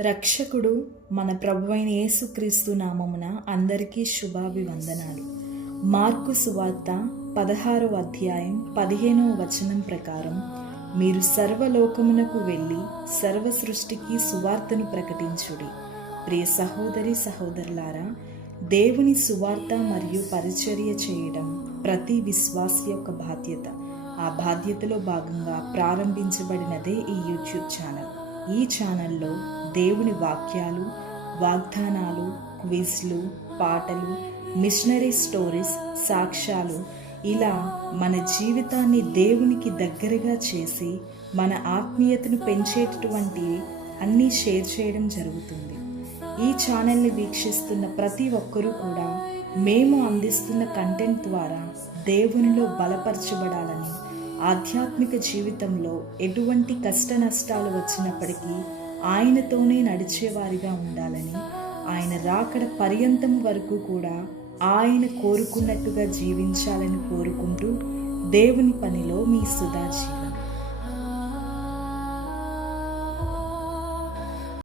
రక్షకుడు మన ప్రభువైన యేసుక్రీస్తు నామమున అందరికీ శుభాభివందనాలు. మార్కు సువార్త పదహారవ అధ్యాయం పదిహేనవ వచనం ప్రకారం మీరు సర్వలోకమునకు వెళ్ళి సర్వ సృష్టికి సువార్తను ప్రకటించుడి. ప్రియ సహోదరి సహోదరులారా దేవుని సువార్త మరియు పరిచర్య చేయడం ప్రతి విశ్వాస యొక్క బాధ్యత. ఆ బాధ్యతలో భాగంగా ప్రారంభించబడినదే ఈ యూట్యూబ్ ఛానల్. ఈ ఛానల్లో దేవుని వాక్యాలు వాగ్దానాలు క్విజ్లు పాటలు మిషనరీ స్టోరీస్ సాక్ష్యాలు ఇలా మన జీవితాన్ని దేవునికి దగ్గరగా చేసి మన ఆత్మీయతను పెంచేటటువంటి అన్నీ షేర్ చేయడం జరుగుతుంది. ఈ ఛానల్ని వీక్షిస్తున్న ప్రతి ఒక్కరూ కూడా మేము అందిస్తున్న కంటెంట్ ద్వారా దేవునిలో బలపరచబడాలని ఆధ్యాత్మిక జీవితంలో ఎటువంటి కష్ట నష్టాలు వచ్చినప్పటికీ ఆయనతోనే నడిచేవారిగా ఉండాలని ఆయన రాకడ పర్యంతం వరకు కూడా ఆయన కోరుకున్నట్టుగా జీవించాలని కోరుకుంటూ దేవుని పనిలో మీ సుధాజీ.